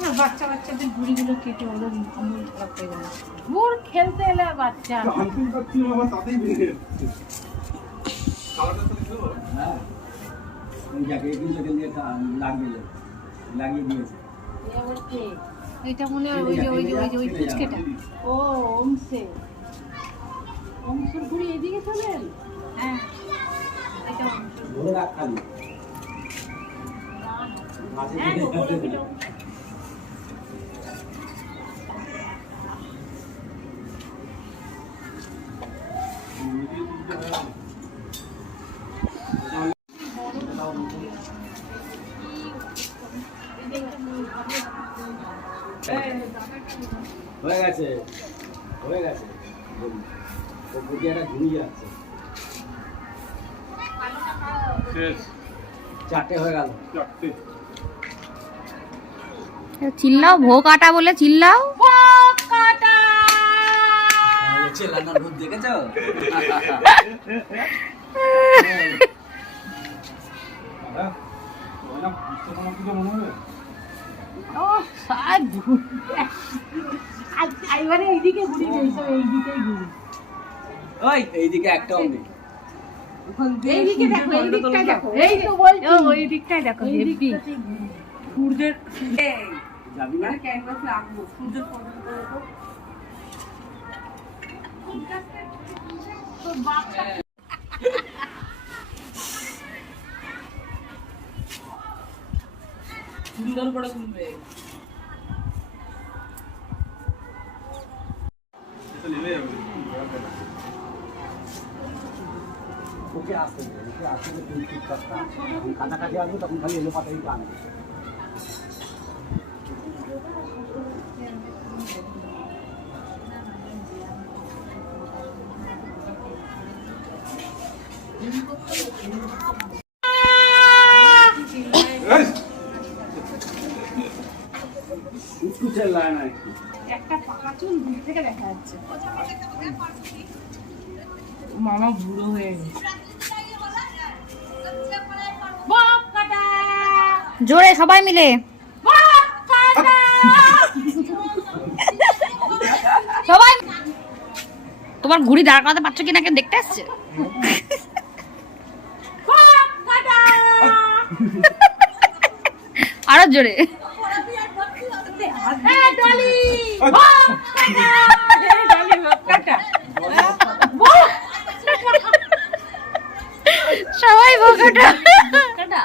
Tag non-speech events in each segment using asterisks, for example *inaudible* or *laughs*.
না বাচ্চা বাচ্চাদের ঘুড়িগুলো কেটে ওদের মন খারাপ হয়ে গেল ঘুর খেলতে এলে বাচ্চা আনতেই পারছি না আবার তাতেই ভেঙে যাচ্ছে খাওয়াটা তো দিলো হ্যাঁ ওই যাকে এগুলোকে নিয়ে লাগিয়ে লাগিয়ে দিয়েছে এটা মনে হয় ওই যে ওই যে ওই যে ওই ফুচকেটা ও অংশে অংশের ঘুড়ি এদিকে চলে হ্যাঁ এটা অংশের ধরে রাখ খালি হ্যাঁ থেকে ওপরে যাবে। দিলো। হয়ে গেছে হয়ে গেছে ও বুঝিয়াটা ঘুমিয়ে যাচ্ছে শেষ চারটে হয়ে গেল চারটে চিল্লাও ভোগ আটা বলে চিল্লাও। এইদিকে একটাও নেই দেখো এই দিকটাই দেখো এই দিকটাই দেখো হেভি। সূর্যের যাবি না? ক্যানভাস রাখব সূর্যের ফটো তোর বাপটা সুন্দর করে তুলবে। ওকে আসতে ওকে আসতে কাছাকাছি আসবে তখন খালি এলো পাতাই টানবে একটু চেল্লায় না একটু একটা পাকা চুল দূর থেকে দেখা যাচ্ছে। মামা বুড়ো হয়ে জোরে সবাই মিলে। সবাই তোমার ঘুড়ি দাঁড় করাতে পারছ কিনা দেখতে আসছে বক কাটা *laughs* আরও জোরে। হ্যাঁ ডলি। কাটা হ্যাঁ সবাই বোকাটা *laughs* কাটা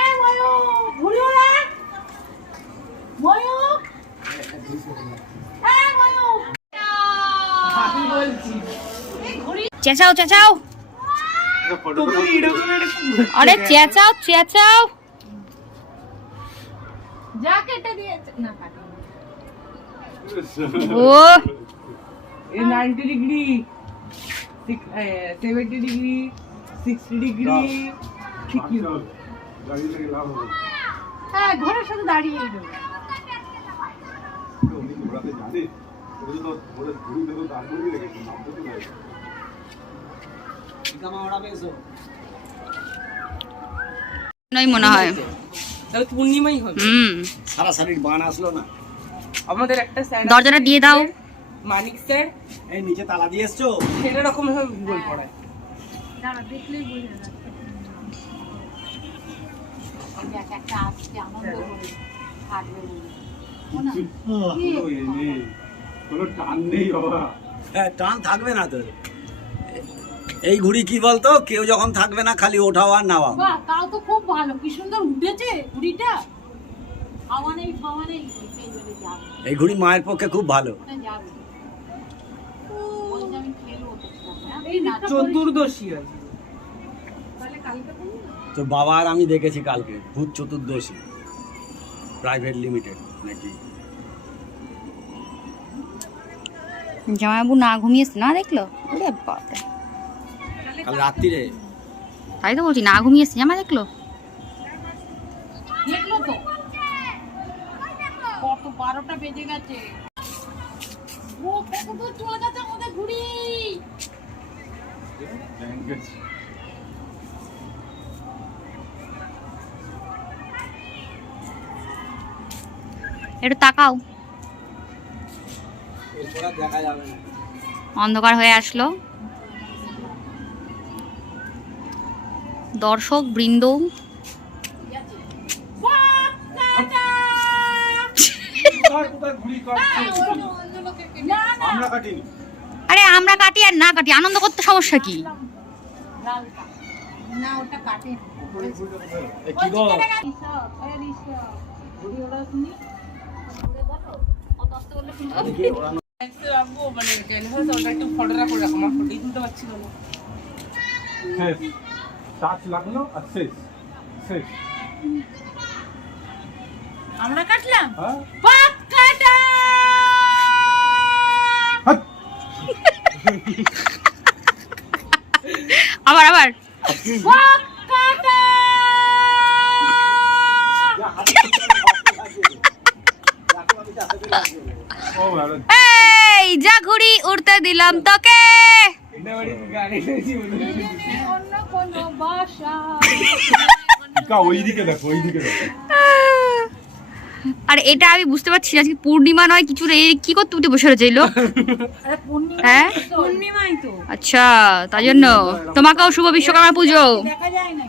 এই ময়ূক ঘুরিও না ময়ূক এই ময়ূক আমি বলছি এই ঘুড়ি চেঁচাও চেঁচাও আরে চেঁচাও চেঁচাও যা কেটে দিয়েছে না ও ডিগ্রি ডিগ্রি ডিগ্রি ঠিকই দাঁড়িয়ে হ্যাঁ সাথে জানে তো ঘুরি রেখেছে মনে হয়। তাহলে পূর্ণিমাই হবে। হুম। সারা শাড়ির বান আসলো না। আমাদের একটা স্যার দরজাটা দিয়ে দাও। মানিক স্যার। এই নিচে তালা দিয়ে এসছো? সেটা রকম ভাবে ভূগোল পড়ায়। দাঁড়া দেখলেই বোঝা যাচ্ছে দেখ একটা আসছে আনন্দ করে থাকবে বলে। শোনা, কোনো এ নেই কোনো টান নেই বাবা। হ্যাঁ টান থাকবে না তোর। এই ঘুড়ি কি বলতো? কেউ যখন থাকবে না খালি ওঠাও আর নাওয়া বাহ তাও তো খুব ভালো। কি সুন্দর উঠেছে ঘুড়িটা। হাওয়া নেই খাওয়া নেই। এই ঘুড়ি মায়ের পক্ষে খুব ভালো। হ্যাঁ? চতুর্দশী আছে? তোর বাবা আর আমি দেখেছি কালকে ভূত চতুর্দশী। প্রাইভেট লিমিটেড নাকি। জামাইবাবু না ঘুমিয়েছে না দেখল? ওরে বাপরে। কাল রাত্রিরে। তাই তো বলছি না ঘুমিয়ে সিনেমা দেখল? দেখল তো। কত বারোটা বেজে গেছে। একটু তাকাও। অন্ধকার হয়ে আসলো। দর্শক বৃন্দ। আরে আমরা কাটি আর না কাটি আনন্দ করতে সমস্যা কি? মানে ফটোটা করে রাখো আমার তুলতে পারছিল না। শেষ টাচ লাগল আর শেষ শেষ। আমরা কাটলাম? হ্যাঁ। পাক কাটা! আবার আবার। পাক কাটা! এই যা ঘুড়ি উড়তে দিলাম তোকে। আর এটা আমি বুঝতে পারছি না আজকে পূর্ণিমা নয় কিছু এই কি করতে উঠে বসে রয়েছে লোক হ্যাঁ? আচ্ছা তাই জন্য। তোমাকেও শুভ বিশ্বকর্মা পুজো। দেখা যায় না